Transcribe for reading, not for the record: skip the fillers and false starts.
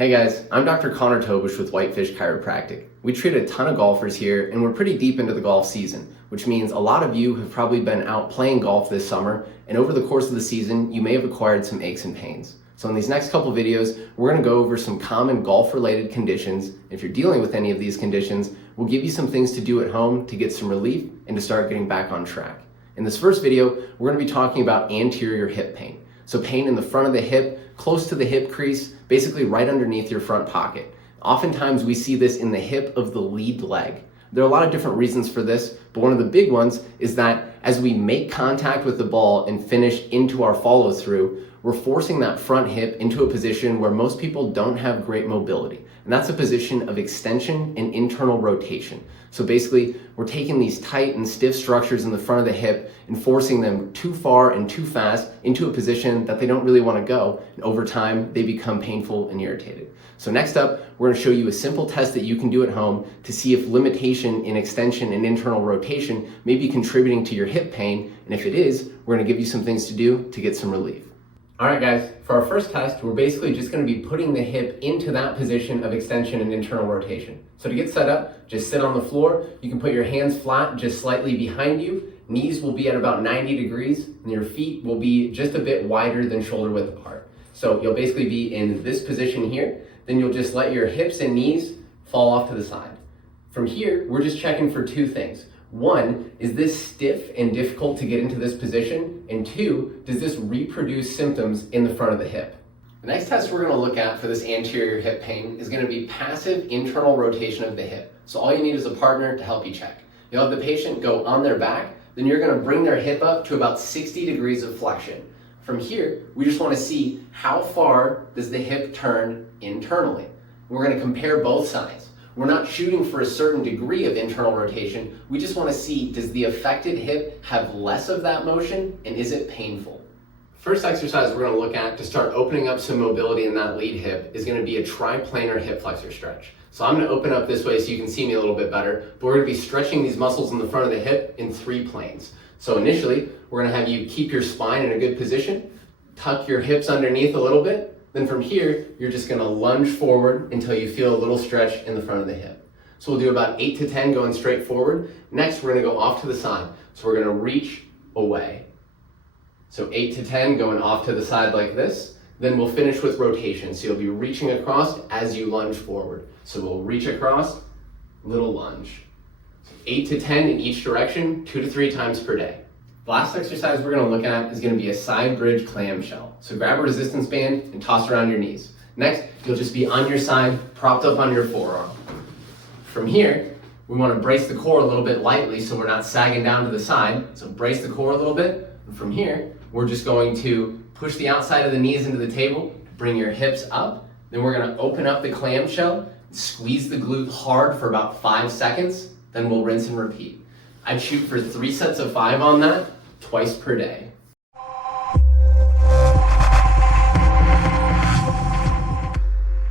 Hey guys, I'm Dr. Connor Tobisch with Whitefish Chiropractic. We treat a ton of golfers here and we're pretty deep into the golf season, which means a lot of you have probably been out playing golf this summer, and over the course of the season you may have acquired some aches and pains. So in these next couple videos, we're going to go over some common golf-related conditions. If you're dealing with any of these conditions, we'll give you some things to do at home to get some relief and to start getting back on track. In this first video, we're going to be talking about anterior hip pain. So pain in the front of the hip, close to the hip crease, basically right underneath your front pocket. Oftentimes we see this in the hip of the lead leg. There are a lot of different reasons for this, but one of the big ones is that as we make contact with the ball and finish into our follow through, we're forcing that front hip into a position where most people don't have great mobility. And that's a position of extension and internal rotation. So basically, we're taking these tight and stiff structures in the front of the hip and forcing them too far and too fast into a position that they don't really want to go. And over time, they become painful and irritated. So next up, we're going to show you a simple test that you can do at home to see if limitation in extension and internal rotation may be contributing to your hip pain. And if it is, we're going to give you some things to do to get some relief. All right, guys, for our first test, we're basically just going to be putting the hip into that position of extension and internal rotation. So to get set up, just sit on the floor. You can put your hands flat, just slightly behind you. Knees will be at about 90 degrees, and your feet will be just a bit wider than shoulder width apart. So you'll basically be in this position here. Then you'll just let your hips and knees fall off to the side. From here, we're just checking for two things. One, is this stiff and difficult to get into this position? And two, does this reproduce symptoms in the front of the hip? The next test we're going to look at for this anterior hip pain is going to be passive internal rotation of the hip. So all you need is a partner to help you check. You'll have the patient go on their back, then you're going to bring their hip up to about 60 degrees of flexion. From here, we just want to see how far does the hip turn internally. We're going to compare both sides. We're not shooting for a certain degree of internal rotation. We just want to see, does the affected hip have less of that motion, and is it painful? First exercise we're going to look at to start opening up some mobility in that lead hip is going to be a triplanar hip flexor stretch. So I'm going to open up this way so you can see me a little bit better, but we're going to be stretching these muscles in the front of the hip in 3 planes. So initially, we're going to have you keep your spine in a good position, tuck your hips underneath a little bit. Then from here, you're just going to lunge forward until you feel a little stretch in the front of the hip. So we'll do about 8 to 10 going straight forward. Next, we're going to go off to the side. So we're going to reach away. So 8 to 10 going off to the side like this. Then we'll finish with rotation. So you'll be reaching across as you lunge forward. So we'll reach across, little lunge. So 8 to 10 in each direction, 2 to 3 times per day. The last exercise we're going to look at is going to be a side bridge clamshell. So grab a resistance band and toss around your knees. Next, you'll just be on your side, propped up on your forearm. From here, we want to brace the core a little bit lightly so we're not sagging down to the side. So brace the core a little bit. And from here, we're just going to push the outside of the knees into the table, bring your hips up. Then we're going to open up the clamshell, squeeze the glute hard for about 5 seconds. Then we'll rinse and repeat. I'd shoot for 3 sets of 5 on that, twice per day.